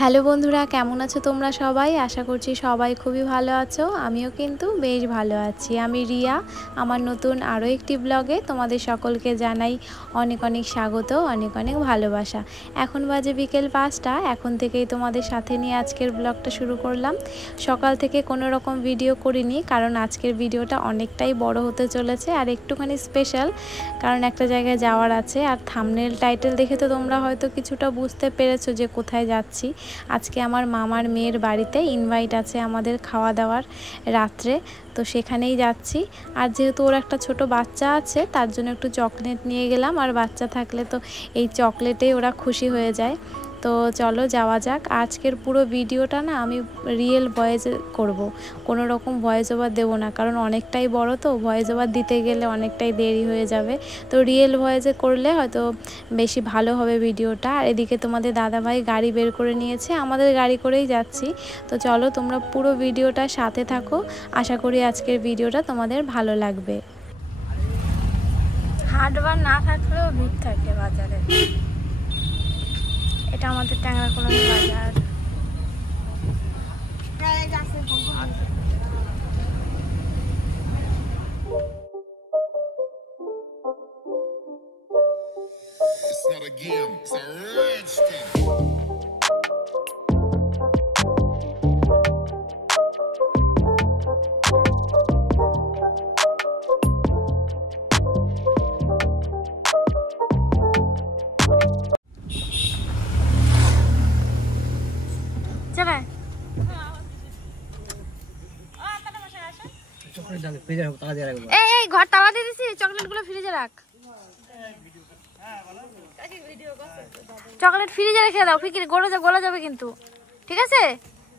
Hello বন্ধুরা, কেমন আছো তোমরা সবাই? আশা করছি সবাই খুবই ভালো আছো। আমিও কিন্তু বেশ ভালো আছি। আমি রিয়া। আমার নতুন আরও একটি ব্লগে তোমাদের সকলকে জানাই অনেক অনেক স্বাগত, অনেক অনেক ভালোবাসা। এখন বাজে বিকেল 5টা। এখন থেকেই তোমাদের সাথে নিয়ে আজকের ব্লগটা শুরু করলাম। সকাল থেকে কোনো রকম ভিডিও করিনি, কারণ আজকের ভিডিওটা অনেকটাই বড় হতে চলেছে আর একটুখানি স্পেশাল, কারণ একটা জায়গায় যাওয়ার আছে। আর থাম্বনেল টাইটেল দেখে তো তোমরা হয়তো কিছুটা বুঝতে পেরেছো যে কোথায় যাচ্ছি। আজকে আমার মামার মেয়ের বাড়িতে ইনভাইট আছে আমাদের খাওয়া দাওয়ার রাত্রে, তো সেখানেই যাচ্ছি। আর যেহেতু ওর একটা ছোট বাচ্চা আছে, তার জন্য একটু চকলেট নিয়ে গেলাম। আর বাচ্চা থাকলে তো এই চকলেটেই ওরা খুশি হয়ে যায়। তো চলো যাওয়া যাক। আজকের পুরো ভিডিওটা না আমি রিয়েল ভয়েসে করব, কোনো রকম ভয়েস ওভার দেবো না, কারণ অনেকটাই বড় তো ভয়েস ওভার দিতে গেলে অনেকটাই দেরি হয়ে যাবে। তো রিয়েল ভয়েসে করলে হয়তো বেশি ভালো হবে ভিডিওটা। আর এদিকে তোমাদের দাদাভাই গাড়ি বের করে নিয়েছে, আমাদের গাড়ি করেই যাচ্ছি। তো চলো তোমরা পুরো ভিডিওটা সাথে থাকো। আশা করি আজকের ভিডিওটা তোমাদের ভালো লাগবে। হাটবার না থাকলেও ভিড় থাকে বাজারে। এটা আমাদের ট্যাংরাকোলানি বাজার। It's not a game, it's a rich thing. এই ঘর তালা দিয়ে দিছি, চকলেট গুলো ফ্রিজে রাখ। চকলেট ফ্রিজে রেখে দাও, ফিকির গলে যাবে কিন্তু, ঠিক আছে?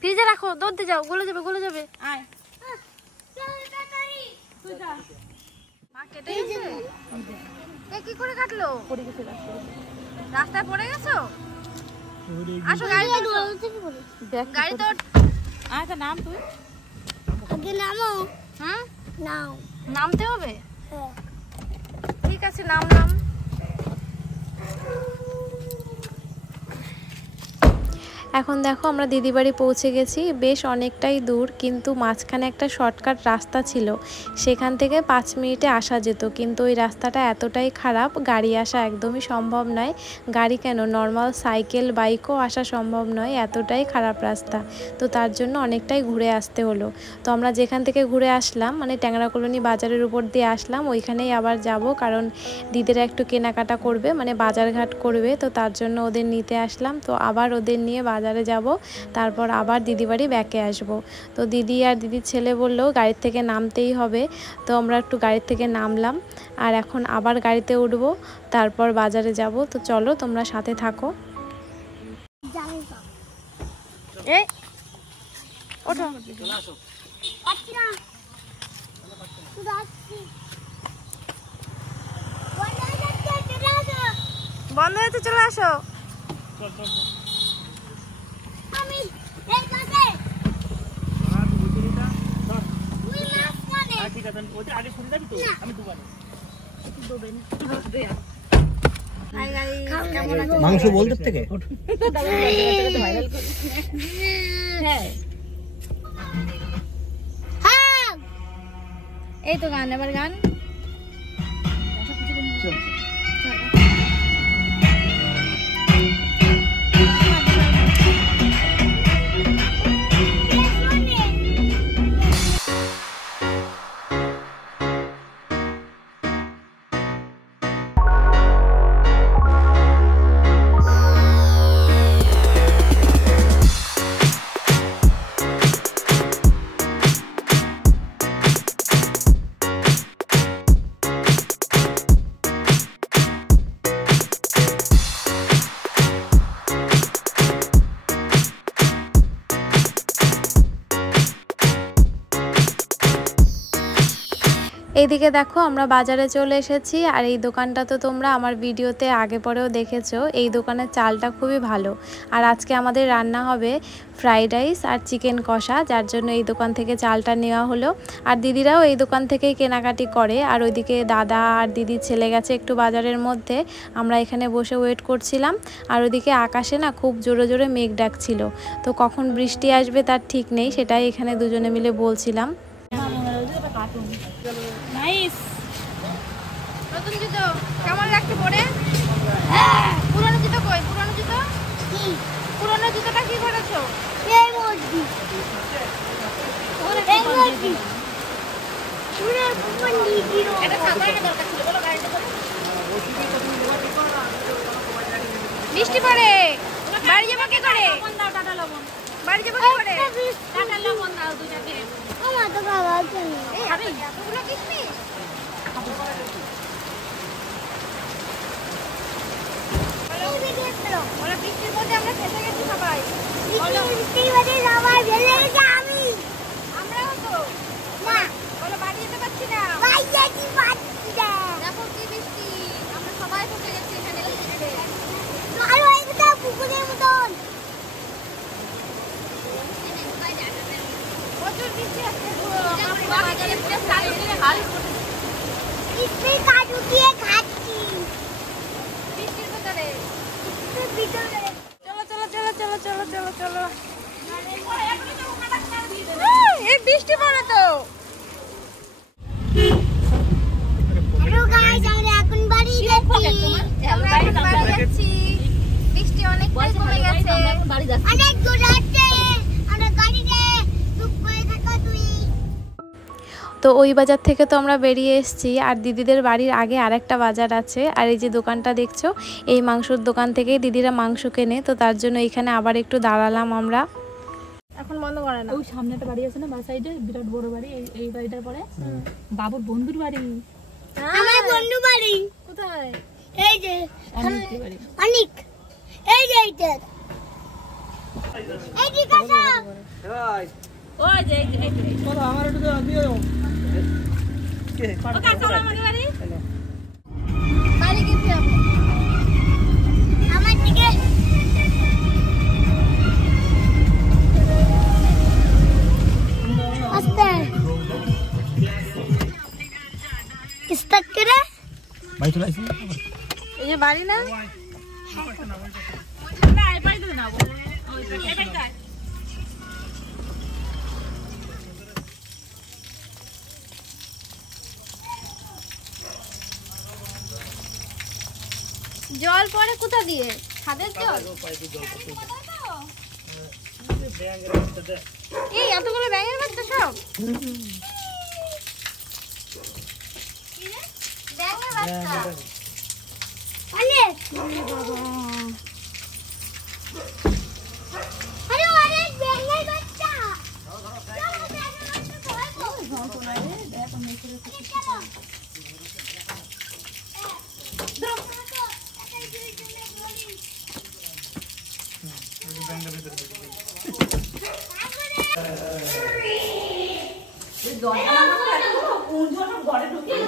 ফ্রিজে রাখো, দৌড়তে যাও, গলে যাবে। আয় মা কেটে গেছে। এ কি করে কাটলো? পড়ে গেছে রাস্তায়, পড়ে গেছো? আসো গাড়িতে, গাড়ি তো। আচ্ছা নাম, তুই আগে নামো। হুম, নামতে হবে। ঠিক আছে, নাম। এখন দেখো আমরা দিদি বাড়ি পৌঁছে গেছি। বেশ অনেকটাই দূর, কিন্তু মাঝখানে একটা শর্টকাট রাস্তা ছিল, সেখান থেকে 5 মিনিটে আসা যেত। কিন্তু ওই রাস্তাটা এতটাই খারাপ, গাড়ি আসা একদমই সম্ভব নয়। গাড়ি কেন, নর্মাল সাইকেল বাইকও আসা সম্ভব নয়, এতটাই খারাপ রাস্তা। তো তার জন্য অনেকটাই ঘুরে আসতে হলো। তো আমরা যেখান থেকে ঘুরে আসলাম, মানে ট্যাংরাকোলানি বাজারের উপর দিয়ে আসলাম, ওইখানেই আবার যাব, কারণ দিদিরা একটু কেনাকাটা করবে, মানে বাজারঘাট করবে। তো তার জন্য ওদের নিতে আসলাম। তো আবার ওদের নিয়ে বাজারে যাব, তারপর আবার দিদি বাড়ি ব্যাকে আসব। তো দিদি আর দিদির ছেলে বললো গাড়ির থেকে নামতেই হবে। তো আমরা একটু গাড়ির থেকে নামলাম, আর এখন আবার গাড়িতে উঠবো, তারপর বাজারে যাব। তো চলো তোমরা সাথে থাকো। ওঠো, বন্ধ হয়েছে, চলে আসো। মাংস বলতে থেকে এই তো গান, এবার গান। এইদিকে দেখো আমরা বাজারে চলে এসেছি, আর এই দোকানটা তো তোমরা আমার ভিডিওতে আগে পরেও দেখেছো। এই দোকানের চালটা খুবই ভালো। আর আজকে আমাদের রান্না হবে ফ্রাইড রাইস আর চিকেন কষা, যার জন্য এই দোকান থেকে চালটা নেওয়া হলো। আর দিদিরাও এই দোকান থেকেই কেনাকাটি করে। আর ওইদিকে দাদা আর দিদির ছেলে গেছে একটু বাজারের মধ্যে, আমরা এখানে বসে ওয়েট করছিলাম। আর ওইদিকে আকাশে না খুব জোরে জোরে মেঘ ডাকছিল, তো কখন বৃষ্টি আসবে তার ঠিক নেই, সেটাই এখানে দুজনে মিলে বলছিলাম। নাইস নতুন জুতো কেমন লাগছে পরে? পুরনো জুতো কই? পুরনো জুতো কি? পুরনো জুতোটা কি করেছো? এই মুরগি এই মুরগি পুরো পুরনি দিও। এটা সাধারণ দরকার ছিল, বলো গাড়িতে করে। বৃষ্টি পড়ে, বাড়ি যাবো কি করে? লবণ দাও, টাটা লবণ। বাড়ি যাবো কি করে? টাটা লবণ দাও দুটাকে। আমার তো বাবা আছে। এই খাবি এতগুলো কিশমিশ? বলো বৃষ্টির মধ্যে আমরা ফেসে গেছি সবাই। বৃষ্টির মধ্যে সবাই ফেলে গেছি আমি। আমরাও তো না। বলো বাড়ি যেতে পারছি না। বাড়ি যেতে পারছি না। দেখো কি বৃষ্টি, আমরা সবাই ফেসে গেছি এখানে বৃষ্টিতে। আর ওইটা পুকুরের মতন প্রচুর বৃষ্টি আসছে। বাজারে পুরো কাজু দিয়ে হাল করে বৃষ্টির কাজু দিয়ে খাচ্ছি বৃষ্টির ভিতরে। চলো চলো চলো চলো চলো চলো চলো। এই বৃষ্টি পড়ে তো। হ্যালো গাইস, আমরা এখন বাড়ি যাচ্ছি। বৃষ্টি অনেকটাই কমে গেছে, অনেক দূর আছে। আমরা গাড়িতে চুপ করে থাকো তুই। তো ওই বাজার থেকে তো আমরা বেরিয়ে এসেছি, আর দিদিদের বাড়ির আগে আরেকটা বাজার আছে। আর এই যে দোকানটা দেখছো, এই মাংসর দোকান থেকেই দিদিরা মাংস কেনে, তো তার জন্য এখানে আবার একটু দাঁড়ালাম আমরা। এখন বন্ধ করে না। ওই সামনে একটা বাড়ি আছে না, বা সাইডে বিরাট বড় বাড়ি, এই বাড়িটার পরে বাবুর বন্ধুর বাড়ি। আমার বন্ধু বাড়ি কোথায়? এই যে অনেক বাড়ি। অনেক এই যে এইটা এই যে কাকা ওই যে চলো আমার একটু দিও। ও কাকা আমার বাড়ি। বাড়ি গেছি আমি। আমার থেকে আস্তে স্টার্ট করে ভাই চলে আসি। এই যে বাড়ি না না এই বাড়িতে না, ওই এই বাড়িটা। জল পড়ে কোথা দিয়ে? ছাদের জল? এই এতগুলো ব্যাঙের বাচ্চা সব ব্যাঙের বাচ্চা। আরে অনেক ব্যাঙের বাচ্চা।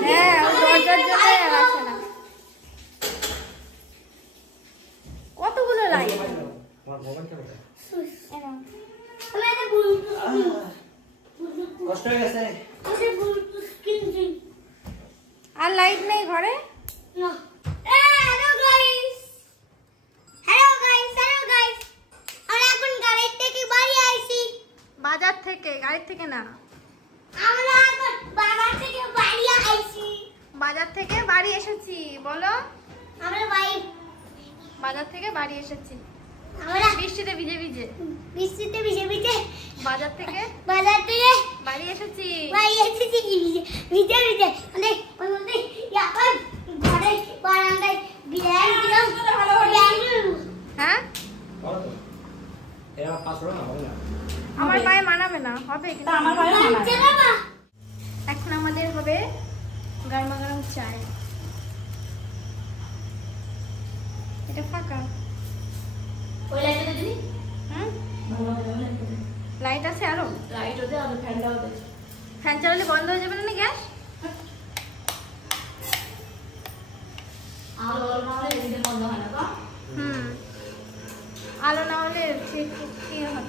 হ্যাঁ, দরজার জন্য আসে না। কতগুলো লাইট? কষ্ট হয়ে গেছে। আর লাইট নেই ঘরে? বাজার থেকে, গাড়ি থেকে না, বাজার থেকে বাড়ি এসেছি। বলো বাজার থেকে বাড়ি এসেছি বৃষ্টিতে ভিজে ভিজে। বাজার থেকে বাড়ি এসেছি। হ্যাঁ আমার পায়ে মানাবে না, হবে কিন্তু আমার পায়ে মানাবে। এখন আমাদের হবে গরমা গরম চায়। এটা ফাঁকা। লাইট আছে আরো? লাইট ওদের আর ফ্যানটাও দে। ফ্যান চালালে বন্ধ হয়ে যাবে না গ্যাস?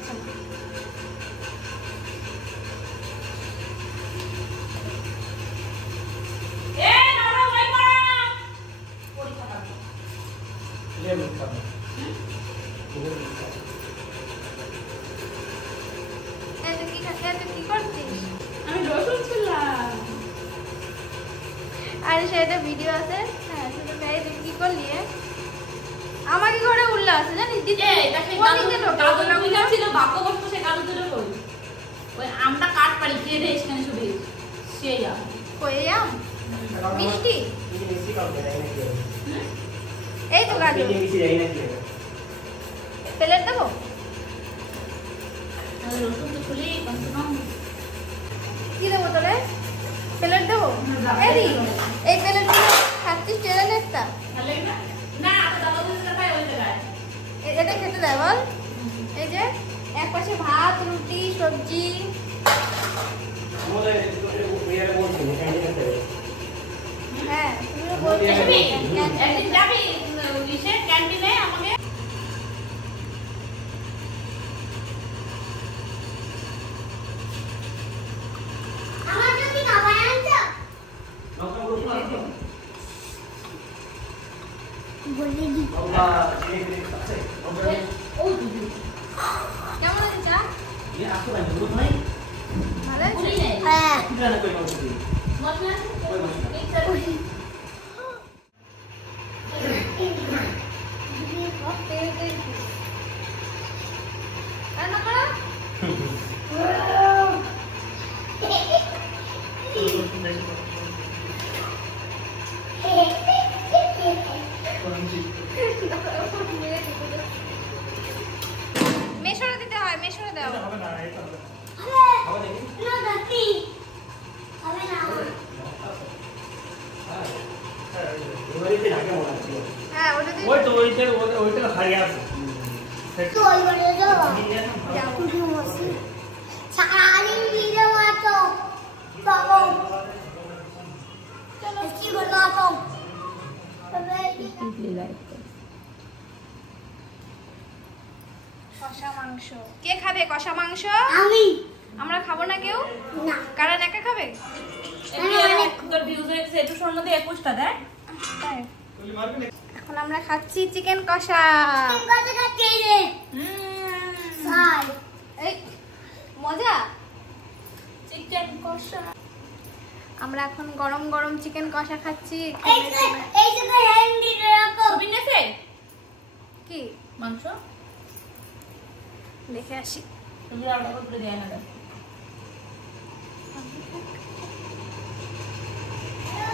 হচ্ছে না। আমি রসুন ছিলাম। আরে সেটা ভিডিও আছে। হ্যাঁ সেটা ভাই তুমি কি করলি? আমাকে ঘরে উল্লা আছে জানিস দিদি ছিল বাক্য বস্তু সে কালো দুটো কই ওই আমটা কাট পারি কে রে এখানে ছবি সেই আম কই আম মিষ্টি এই তো গাজর প্লেট দেবো রসুন তো খুলি কমসে কম কি দেবো তোরে প্লেট দেবো এই প্লেট খাচ্ছিস ট্রেন একটা ভালো না না তো দাদা বলতে পাই ওই জায়গায় এটা খেতে দেয় বল এই যে এক পাশে ভাত রুটি সবজি হ্যাঁ তুমি বলতে একদিন যাবি ইসে ক্যান্টিনে আমাকে আমার যদি খাবার আনছো বলে দি কেমন আছে চা ভালো আছে হ্যাঁ মশলা রান্না করো মেশরে দিতে হয় মেশরে দাও হ্যাঁ ওটা দিয়ে ওইটা হারিয়ে আছে সারাদিন ভিডিও মাতো বাবা চলো কি বানাতো কষা মাংস কে খাবে কষা মাংস আমি আমরা খাবো না কেউ না কারণ একা খাবে তোর ভিউজ হয়েছে একটু সম্বন্ধে 21টা দেখ তাই এখন আমরা খাচ্ছি চিকেন কষা চিকেন কষা খাচ্ছি রে এই মজা চিকেন কষা আমরা এখন গরম গরম চিকেন কষা খাচ্ছি এই যে হ্যান্ডি রাখো বিনেছে কি মাংস দেখে আসি তুমি অর্ডার করে দেয় না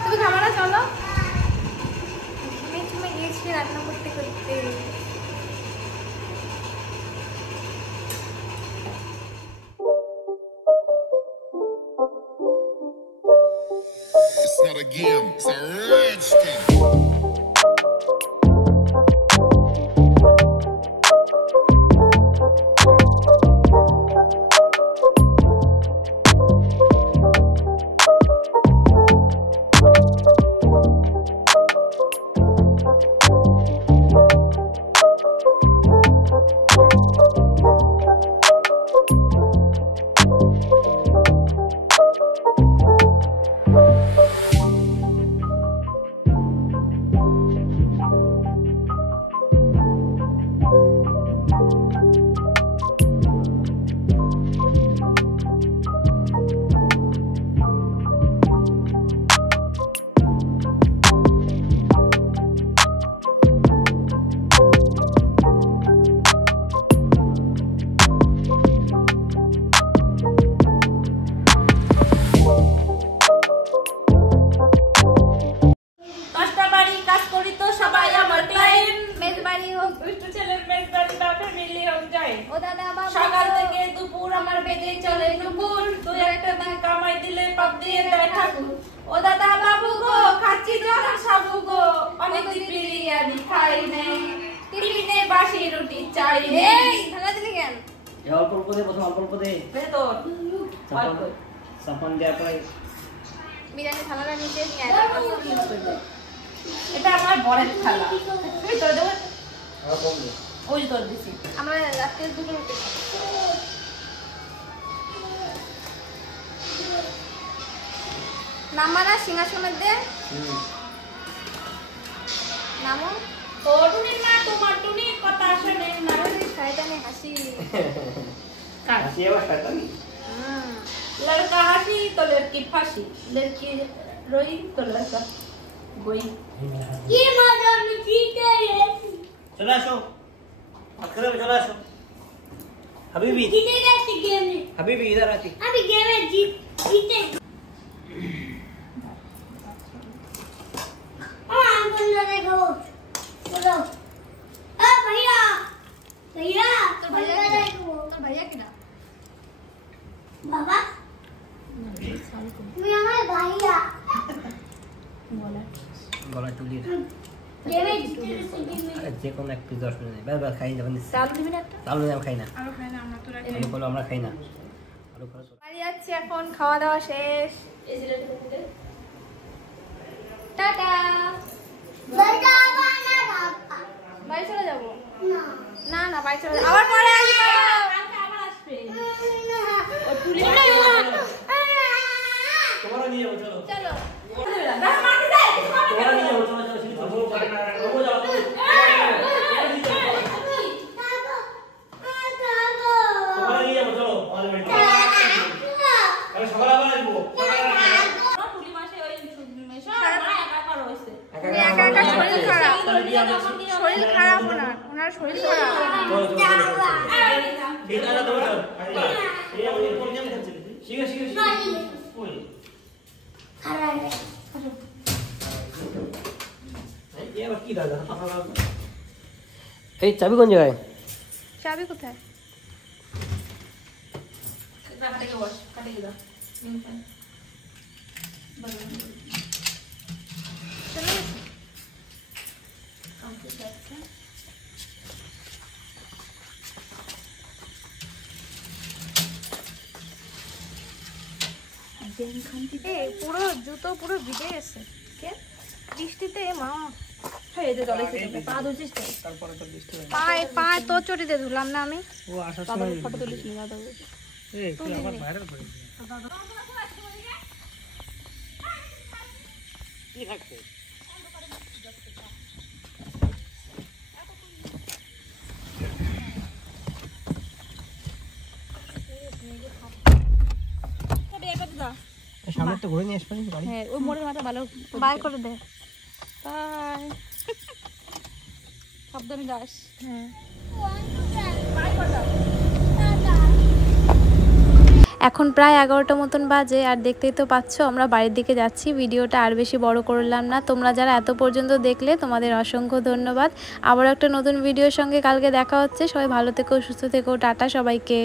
তুমি খাবো না চলো ঘুমে গিয়েছি রান্না করতে করতে It's not a game, it's a rich thing. সকাল থেকে দুপুর আমার বেজে চলে দুপুর তুই একটা দিন কামাই দিলে পাপ দিয়ে দেয় ঠাকুর ও দাদা বাবু গো খাচ্ছি জল সাবু গো অনেক বিরিয়ানি খাই নেই টিফিনে বাসি রুটি চাই নেই ঠান্ডা দিলি কেন অল্প অল্প দে প্রথম অল্প অল্প দে ভেতর সাপন দেওয়ার পরে বিরিয়ানি থালাটা নিচে নিয়ে এটা আমার বড়ের থালা তুই তো দেব আর কম দে ওই তোর দিছি আমরা রাতে দুটো রুটি খাবো নামারা সিংহাসনের দে নামো ও টুনির মা তোমার টুনির কথা শুনে না শয়তানি হাসি হাসি আবার শয়তানি। लड़का हंसी तो लड़की फांसी लड़की रोई तो लड़का गोई কি মজা আমি জিতে গেছি চলে আসো আখরে চলে আসো হাবিবি জিতে গেছি গেমে হাবিবি इधर आती আমি গেমে জিতে हम कौन देखो चलो ए भैया भैया तो भैया देखो तो भैया किधर बाबा मैं हमारे भैया গলা তুলি गेमे जीते गেছি আরে যে কোন এক পিস 10 মিনিট বাস খাই যাবেন चालू दिबি না একটা চালু দাম খাই না আরো খাই না আমরা তো রাখি আলু কলো আমরা খাই না আলু কলো বাড়ি যাচ্ছি এখন, খাওয়া দাওয়া শেষ। এই যে রেখে টাটা। भैया वाला बाबा বাড়ি চলে যাবো? ना না না, বাড়ি চলে যাবো, আবার পরে আসবো। কালকে আবার আসবে ओ টুলি তোমরা নিয়ে যাও চলো চলো। রাখ মাটি দে তোমরা নিয়ে যাও চলো চলো বাবু করে না বাবু যাও তোমরা নিয়ে যাও চলো আমাদের বাড়িতে আমি সকালে আবার আসবো টুলি মাসে ওই সব মা একা একা রইছে একা একা শরীর খারাপ, তাহলে কি আমরা শরীর খারাপ ওনার শরীর খারাপ। ঠিক আছে তুমি চলো এই আমি কোন জায়গায় যাচ্ছি শিখে শিখে ওই এই আবার কি দাদা এই চাবি কোন জায়গায় চাবি কোথায়? কাটে বস কাটে দাও চলে গেছে? এই পুরো জুতো পুরো ভিজে গেছে। কে? বৃষ্টিতে মা এই যে জলে খেতে পা ধুছিস তো তারপরে তো বৃষ্টি হয় পায়ে তোর চটিতে ধুলাম না আমি। ও আসার সময় ফটো তুলিস নি দাদা এই তুই আবার বাইরে পড়ে কি রাখছে সামনে তো ঘুরে নিয়ে আসবেন গাড়ি হ্যাঁ ওই মোড়ের মাথা ভালো বাই করে দে। বাই সাবধানে যাস হ্যাঁ। এখন প্রায় 11টা মতন বাজে, আর দেখতেই তো পাচ্ছ আমরা বাড়ির দিকে যাচ্ছি। ভিডিওটা আর বেশি বড় করলাম না। তোমরা যারা এত পর্যন্ত দেখলে তোমাদের অসংখ্য ধন্যবাদ। আবার একটা নতুন ভিডিওর সঙ্গে কালকে দেখা হচ্ছে। সবাই ভালো থেকো, সুস্থ থেকো, টাটা সবাইকে।